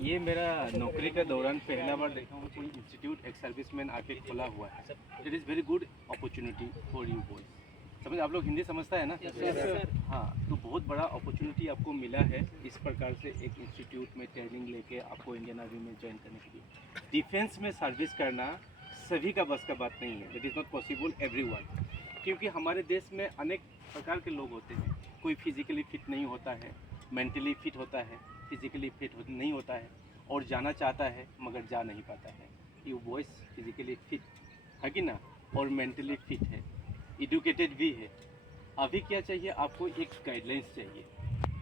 ये मेरा नौकरी का दौरान पहला बार देखा हूँ कोई इंस्टीट्यूट एक सर्विसमैन आके खुला हुआ है। It is very good opportunity for you boys. समझ आप लोग हिंदी समझता है ना? हाँ, तो बहुत बड़ा अपॉर्चुनिटी आपको मिला है इस प्रकार से एक इंस्टीट्यूट में ट्रेनिंग लेके आपको इंडियन आर्मी में ज्वाइन करने के लिए। डिफेंस में सर्विस करना सभी का बस का बात नहीं है। It is not possible everyone, क्योंकि हमारे देश में अनेक प्रकार के लोग होते हैं। कोई फिजिकली फिट नहीं होता है, मेंटली फिट होता है, फिजिकली फिट नहीं होता है और जाना चाहता है मगर जा नहीं पाता है। यू बॉयज फिजिकली फिट है कि ना, और मेंटली फिट है, एजुकेटेड भी है। अभी क्या चाहिए आपको? एक गाइडलाइंस चाहिए,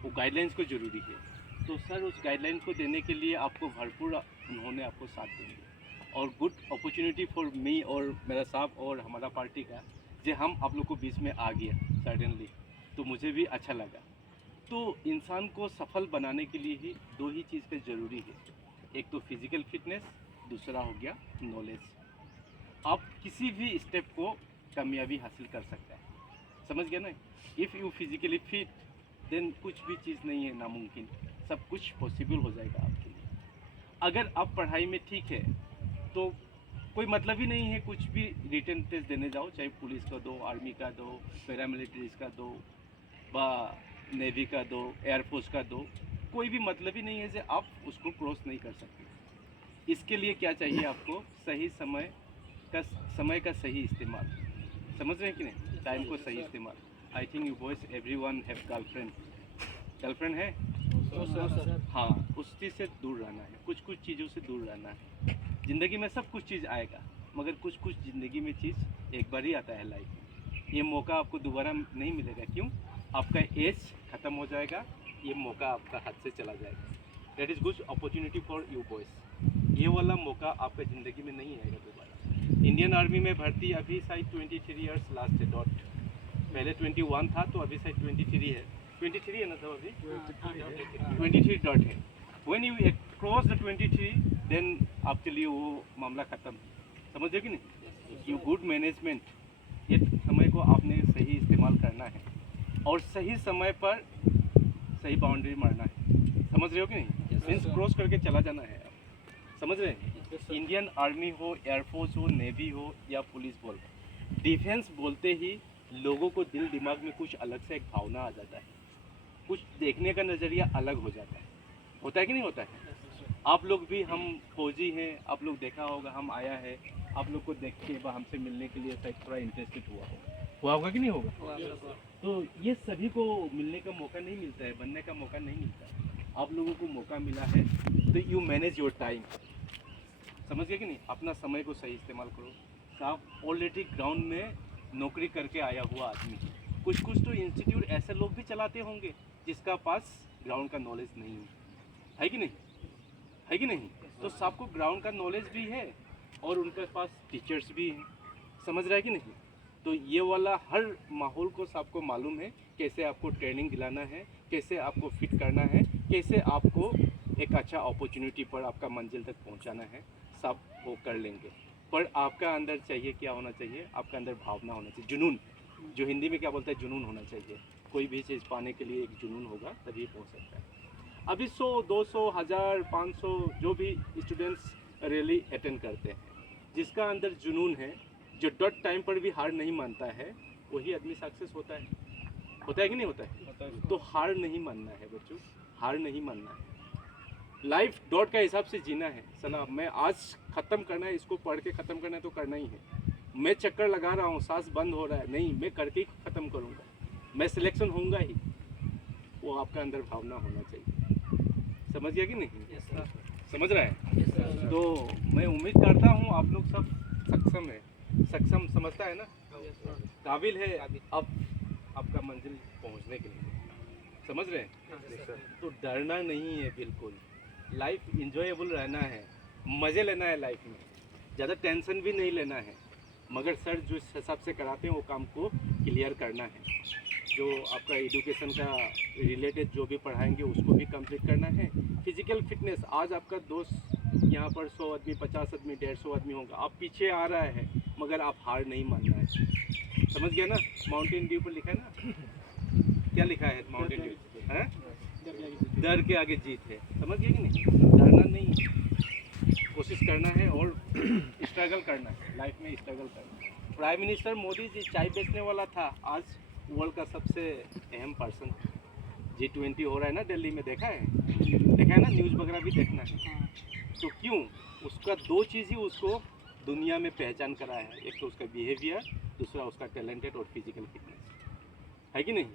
वो गाइडलाइंस को ज़रूरी है। तो सर उस गाइडलाइंस को देने के लिए आपको भरपूर उन्होंने आपको साथ देंगे और गुड अपॉर्चुनिटी फॉर मी और मेरा साहब और हमारा पार्टी का जो हम आप लोग को बीच में आ गया सडनली, तो मुझे भी अच्छा लगा। तो इंसान को सफल बनाने के लिए ही दो ही चीज़ का ज़रूरी है, एक तो फिज़िकल फिटनेस, दूसरा हो गया नॉलेज। आप किसी भी स्टेप को कामयाबी हासिल कर सकते हैं, समझ गया ना? If you physically fit then कुछ भी चीज़ नहीं है नामुमकिन, सब कुछ पॉसिबल हो जाएगा आपके लिए। अगर आप पढ़ाई में ठीक है तो कोई मतलब ही नहीं है कुछ भी रिटन टेस्ट देने जाओ, चाहे पुलिस का दो, आर्मी का दो, पैरामिलिट्रीज का दो, बा नेवी का दो, एयरफोर्स का दो, कोई भी मतलब ही नहीं है कि आप उसको क्रॉस नहीं कर सकते। इसके लिए क्या चाहिए आपको? सही समय का सही इस्तेमाल। समझ रहे हैं कि नहीं? टाइम को सही इस्तेमाल। I think you boys everyone have girlfriend है? हाँ, उस चीज़ से दूर रहना है, कुछ कुछ चीज़ों से दूर रहना है। ज़िंदगी में सब कुछ चीज़ आएगा, मगर कुछ कुछ ज़िंदगी में चीज़ एक बार ही आता है लाइफ में। ये मौका आपको दोबारा नहीं मिलेगा। क्यों? आपका एज ख़त्म हो जाएगा, ये मौका आपका हाथ से चला जाएगा। That is good opportunity for you boys. ये वाला मौका आपका ज़िंदगी में नहीं आएगा दोबारा। इंडियन आर्मी में भर्ती अभी शायद 23 ईयर्स लास्ट है डॉट, पहले 21 था तो अभी शायद 23 है। 23 है ना सब अभी? 23 डॉट है। When you cross the 23 then आपके लिए वो मामला ख़त्म। समझे कि नहीं? यू गुड मैनेजमेंट, ये समय को आपने सही इस्तेमाल करना है और सही समय पर सही बाउंड्री मारना है। समझ रहे हो कि नहीं? मीन्स क्रॉस करके चला जाना है आप। समझ रहे हैं? इंडियन आर्मी हो, एयरफोर्स हो, नेवी हो या पुलिस बोल, डिफेंस बोलते ही लोगों को दिल दिमाग में कुछ अलग से एक भावना आ जाता है, कुछ देखने का नज़रिया अलग हो जाता है। होता है कि नहीं होता है? आप लोग भी, हम फौजी हैं, आप लोग देखा होगा, हम आया है, आप लोग को देख के हमसे मिलने के लिए शायद थोड़ा इंटरेस्टेड हुआ होगा कि नहीं होगा? तो ये सभी को मिलने का मौका नहीं मिलता है, बनने का मौका नहीं मिलता है। आप लोगों को मौका मिला है तो यू मैनेज योर टाइम। समझ गए कि नहीं? अपना समय को सही इस्तेमाल करो। साहब ऑलरेडी ग्राउंड में नौकरी करके आया हुआ आदमी, कुछ कुछ तो इंस्टीट्यूट ऐसे लोग भी चलाते होंगे जिसका पास ग्राउंड का नॉलेज नहीं है कि नहीं? है कि नहीं? तो सबको ग्राउंड का नॉलेज भी है और उनके पास टीचर्स भी हैं। समझ रहा है कि नहीं? तो ये वाला हर माहौल को सबको मालूम है, कैसे आपको ट्रेनिंग दिलाना है, कैसे आपको फिट करना है, कैसे आपको एक अच्छा अपॉर्चुनिटी पर आपका मंजिल तक पहुंचाना है, सब वो कर लेंगे। पर आपका अंदर चाहिए, क्या होना चाहिए? आपका अंदर भावना होना चाहिए, जुनून। जो हिंदी में क्या बोलते हैं, जुनून होना चाहिए। कोई भी चीज़ पाने के लिए एक जुनून होगा तभी पहुँच सकता है। अभी 100, 200, 1000, 500 जो भी स्टूडेंट्स रैली अटेंड करते हैं, जिसका अंदर जुनून है, जो डॉट टाइम पर भी हार नहीं मानता है, वही आदमी सक्सेस होता है। होता है कि नहीं होता है? तो हार नहीं मानना है बच्चों, हार नहीं मानना है। लाइफ डॉट का हिसाब से जीना है। सलाह मैं आज ख़त्म करना है, इसको पढ़ के ख़त्म करना है तो करना ही है। मैं चक्कर लगा रहा हूँ, सांस बंद हो रहा है, नहीं, मैं करके ही ख़त्म करूँगा, मैं सिलेक्शन होऊंगा ही। वो आपका अंदर भावना होना चाहिए। समझ गया कि नहीं? समझ रहा है? तो मैं उम्मीद करता हूँ आप लोग सब सक्षम है, सक्षम समझता है ना, काबिल है अब आपका मंजिल पहुँचने के लिए। समझ रहे हैं? तो डरना नहीं है बिल्कुल, लाइफ इंजॉयबल रहना है, मज़े लेना है लाइफ में, ज़्यादा टेंशन भी नहीं लेना है। मगर सर जो हिसाब से कराते हैं वो काम को क्लियर करना है। जो आपका एजुकेशन का रिलेटेड जो भी पढ़ाएंगे उसको भी कंप्लीट करना है। फिजिकल फिटनेस, आज आपका दोस्त यहाँ पर 100 आदमी, 50 आदमी, 150 आदमी होगा, आप पीछे आ रहा है, मगर आप हार नहीं मानना है। समझ गया ना? माउंटेन ड्यू पर लिखा है ना, क्या लिखा है माउंटेन ड्यू? है डर के आगे जीत है। समझ गया कि नहीं? डरना नहीं करना है और स्ट्रगल करना है, लाइफ में स्ट्रगल करना है। प्राइम मिनिस्टर मोदी जी चाय बेचने वाला था, आज वर्ल्ड का सबसे अहम पर्सन। G20 हो रहा है ना दिल्ली में, देखा है ना, न्यूज़ वगैरह भी देखना है। तो क्यों, उसका दो चीज़ ही उसको दुनिया में पहचान करा है, एक तो उसका बिहेवियर, दूसरा उसका टैलेंटेड और फिजिकल फिटनेस, है कि नहीं?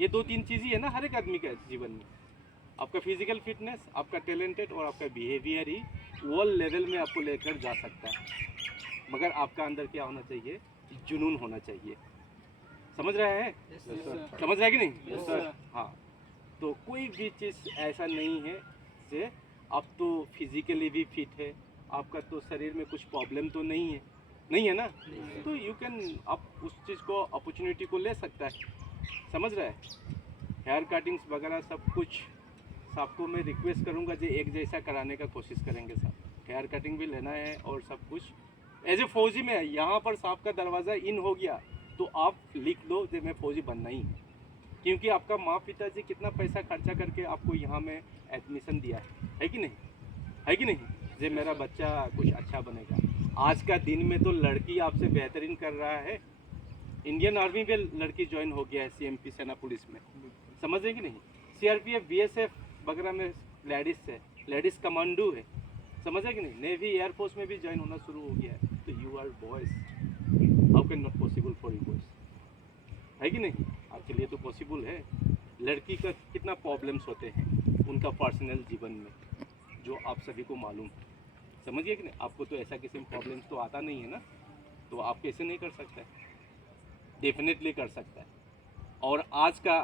ये दो तीन चीज़ ही है ना हर एक आदमी के जीवन में। आपका फिजिकल फिटनेस, आपका टैलेंटेड और आपका बिहेवियर ही वर्ल्ड लेवल में आपको लेकर जा सकता है। मगर आपका अंदर क्या होना चाहिए? जुनून होना चाहिए। समझ रहे हैं? समझ रहे हैं कि नहीं? हाँ, तो कोई भी चीज़ ऐसा नहीं है से आप तो फिजिकली भी फिट है, आपका तो शरीर में कुछ प्रॉब्लम तो नहीं है ना? तो यू कैन, आप उस चीज़ को, अपॉर्चुनिटी को ले सकता है। समझ रहे हैं? हेयर कटिंग्स वगैरह सब कुछ सबको मैं रिक्वेस्ट करूंगा जो एक जैसा कराने का कोशिश करेंगे सब। हेयर कटिंग भी लेना है और सब कुछ। एज ए फौजी में यहाँ पर सांप का दरवाज़ा इन हो गया तो आप लिख लो कि मैं फौजी बनना ही है, क्योंकि आपका माँ पिताजी कितना पैसा खर्चा करके आपको यहाँ में एडमिशन दिया है कि नहीं? है कि नहीं? जे मेरा बच्चा कुछ अच्छा बनेगा। आज का दिन में तो लड़की आपसे बेहतरीन कर रहा है। इंडियन आर्मी में लड़की ज्वाइन हो गया है, CMP सेना पुलिस में। समझ रहे कि नहीं? CRPF BSF वगैरह में लेडीज़ है, लेडीज़ कमांडो है। समझ रहे कि नहीं? नेवी एयरफोर्स में भी ज्वाइन होना शुरू हो गया है। तो you are boys, how can not possible for you boys? है कि नहीं? आपके लिए तो पॉसिबल है। लड़की का कितना प्रॉब्लम्स होते हैं उनका पर्सनल जीवन में, जो आप सभी को मालूम है। समझिए कि नहीं? आपको तो ऐसा किसी में प्रॉब्लम्स तो आता नहीं है ना, तो आप कैसे नहीं कर सकते? डेफिनेटली कर सकता है। और आज का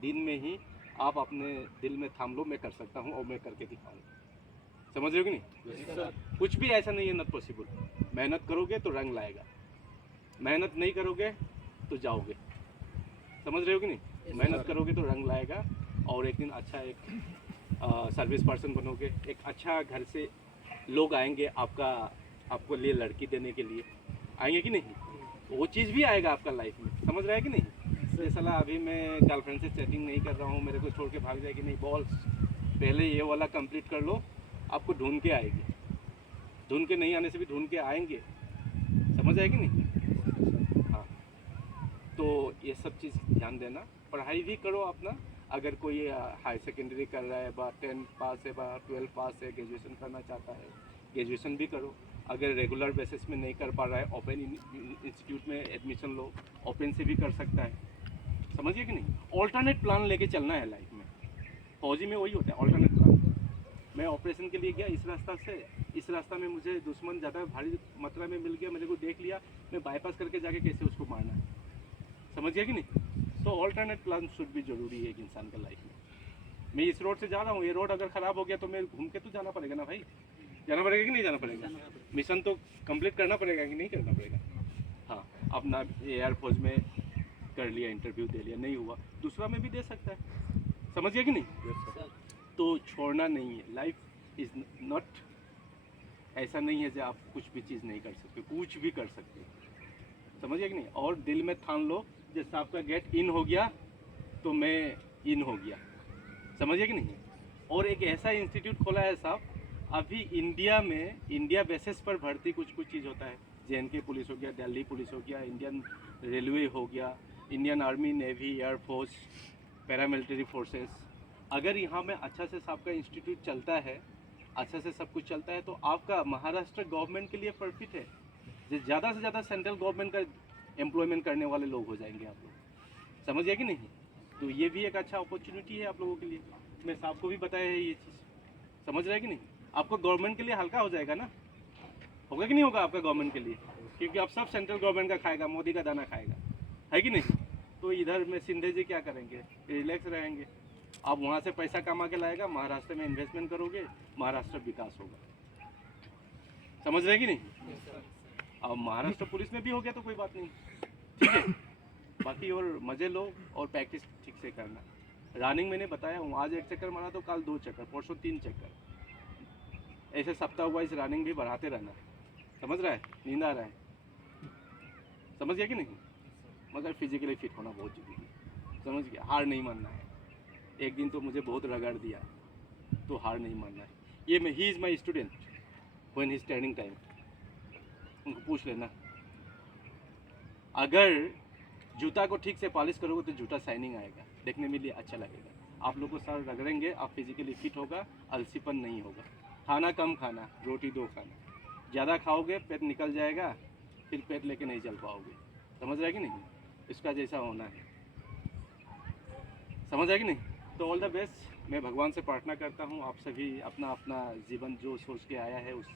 दिन में ही आप अपने दिल में थाम लो, मैं कर सकता हूँ और मैं करके दिखाऊंगा। समझ रहे हो कि नहीं? कुछ भी ऐसा नहीं है नॉट पॉसिबल। मेहनत करोगे तो रंग लाएगा, मेहनत नहीं करोगे तो जाओगे। समझ रहे हो कि नहीं? मेहनत करोगे तो रंग लाएगा और एक दिन अच्छा एक सर्विस पर्सन बनोगे, एक अच्छा घर से लोग आएंगे आपको लिए लड़की देने के लिए, आएंगे कि नहीं? तो वो चीज़ भी आएगा आपका लाइफ में। समझ रहा है कि नहीं? ये सलाह अभी मैं गर्लफ्रेंड से चैटिंग नहीं कर रहा हूँ, मेरे को छोड़ के भाग जाएगी नहीं, बॉल्स पहले ये वाला कंप्लीट कर लो, आपको ढूंढ के आएगी। ढूंढ के नहीं आने से भी ढूंढ के आएंगे। समझ आएगी नहीं? हाँ, तो ये सब चीज़ ध्यान देना। पढ़ाई भी करो अपना। अगर कोई हाई सेकेंडरी कर रहा है, 10 पास है, 12 पास है, ग्रेजुएशन करना चाहता है, ग्रेजुएशन भी करो। अगर रेगुलर बेसिस में नहीं कर पा रहा है, ओपन इंस्टीट्यूट में एडमिशन लो, ओपन से भी कर सकता है। समझिए कि नहीं? ऑल्टरनेट प्लान लेके चलना है लाइफ में। फौजी में वही होता है, ऑल्टरनेट प्लान। मैं ऑपरेशन के लिए गया इस रास्ता से, इस रास्ता में मुझे दुश्मन ज़्यादा भारी मात्रा में मिल गया, मेरे को देख लिया, मैं बाईपास करके जाके कैसे उसको मारना है। समझ गया कि नहीं? तो ऑल्टरनेट प्लान शुड भी ज़रूरी है एक इंसान का लाइफ में। मैं इस रोड से जा रहा हूँ, ये रोड अगर ख़राब हो गया तो मैं घूम के तो जाना पड़ेगा ना भाई। जाना पड़ेगा कि नहीं जाना पड़ेगा? मिशन तो कंप्लीट करना पड़ेगा कि नहीं करना पड़ेगा? हाँ, अपना एयरफोर्स में कर लिया, इंटरव्यू दे लिया, नहीं हुआ, दूसरा में भी दे सकता है। समझ गया कि नहीं? तो छोड़ना नहीं है। लाइफ इज़ नॉट ऐसा नहीं है जो आप कुछ भी चीज़ नहीं कर सकते, कुछ भी कर सकते हो। समझ गया कि नहीं? और दिल में ठान लो, जैसे आपका गेट इन हो गया तो मैं इन हो गया। समझ गया कि नहीं? और एक ऐसा इंस्टीट्यूट खोला है साहब, अभी इंडिया में इंडिया बेसिस पर भर्ती कुछ चीज़ होता है। JNK पुलिस हो गया, दिल्ली पुलिस हो गया, इंडियन रेलवे हो गया, Indian army, navy, air force, paramilitary forces. अगर यहाँ में अच्छा से आपका इंस्टीट्यूट चलता है, अच्छा से सब कुछ चलता है, तो आपका महाराष्ट्र गवर्नमेंट के लिए प्रॉफिट है। ज़्यादा से ज़्यादा सेंट्रल गवर्नमेंट का एम्प्लॉयमेंट करने वाले लोग हो जाएंगे आप लोग। समझ गए कि नहीं? तो ये भी एक अच्छा अपॉर्चुनिटी है आप लोगों के लिए। मैं साहब को भी बताया है ये चीज़। समझ रहे हैं कि नहीं? आपको गवर्नमेंट के लिए हल्का हो जाएगा ना, होगा कि नहीं होगा आपका गवर्नमेंट के लिए? क्योंकि आप सब सेंट्रल गवर्नमेंट का खाएगा, मोदी का दाना खाएगा, है कि नहीं? तो इधर में सिंधे जी क्या करेंगे? रिलैक्स रहेंगे। आप वहाँ से पैसा कमा के लाएगा, महाराष्ट्र में इन्वेस्टमेंट करोगे, महाराष्ट्र विकास होगा। समझ रहे हैं कि नहीं? अब महाराष्ट्र पुलिस में भी हो गया तो कोई बात नहीं, ठीक है। बाकी और मज़े लो और प्रैक्टिस ठीक से करना। रनिंग मैंने बताया हूँ, आज 1 चक्कर मारा तो कल 2 चक्कर, परसों 3 चक्कर, ऐसे सप्ताह वाइज रनिंग भी बढ़ाते रहना। समझ रहा है? नींद आ रहा है? समझ गया कि नहीं? मगर फिजिकली फिट होना बहुत जरूरी है। समझ गया? हार नहीं मानना है। एक दिन तो मुझे बहुत रगड़ दिया, तो हार नहीं मानना है। ये मैं, he is my student, when his training time, उनको पूछ लेना। अगर जूता को ठीक से पॉलिश करोगे तो जूता शाइनिंग आएगा, देखने में लिए अच्छा लगेगा। आप लोग को सर रगड़ेंगे, आप फिजिकली फिट होगा, आलसीपन नहीं होगा। खाना कम खाना, रोटी 2 खाना। ज़्यादा खाओगे पेट निकल जाएगा, फिर पेट लेके नहीं चल पाओगे। समझ रहे कि नहीं? इसका जैसा होना है, समझ रहे कि नहीं? तो ऑल द बेस्ट। मैं भगवान से प्रार्थना करता हूँ आप सभी अपना अपना जीवन जो सोच के आया है उस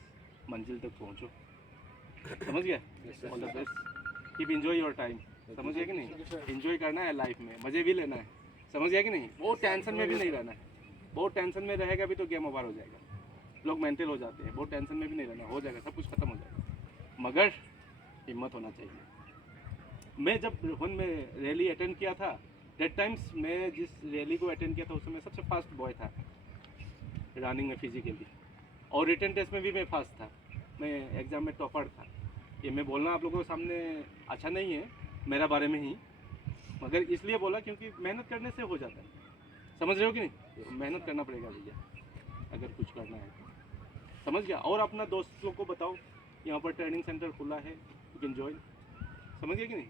मंजिल तक पहुँचो। समझ गया? All the best. Keep enjoy your time. समझ गया कि नहीं? एंजॉय करना है लाइफ में, मज़े भी लेना है। समझ गया कि नहीं? बहुत टेंशन में भी नहीं रहना है। बहुत टेंशन में रहेगा भी तो गेम ओवर हो जाएगा। लोग मेंटल हो जाते हैं। बहुत टेंशन में भी नहीं रहना, हो जाएगा, सब कुछ खत्म हो जाएगा, मगर हिम्मत होना चाहिए। मैं जब रोहन में रैली अटेंड किया था, डेट टाइम्स मैं जिस रैली को अटेंड किया था उसमें सबसे फास्ट बॉय था रनिंग में फिजिकली, और रिटन टेस्ट में भी मैं फास्ट था। मैं एग्ज़ाम में टॉपर था। ये मैं बोलना आप लोगों के सामने अच्छा नहीं है मेरा बारे में ही, मगर इसलिए बोला क्योंकि मेहनत करने से हो जाता है। समझ रहे हो कि नहीं? तो मेहनत करना पड़ेगा भैया अगर कुछ करना है तो। समझ गया? और अपना दोस्तों को बताओ यहाँ पर ट्रेनिंग सेंटर खुला है, यू कैन जॉइन। समझ गया कि नहीं?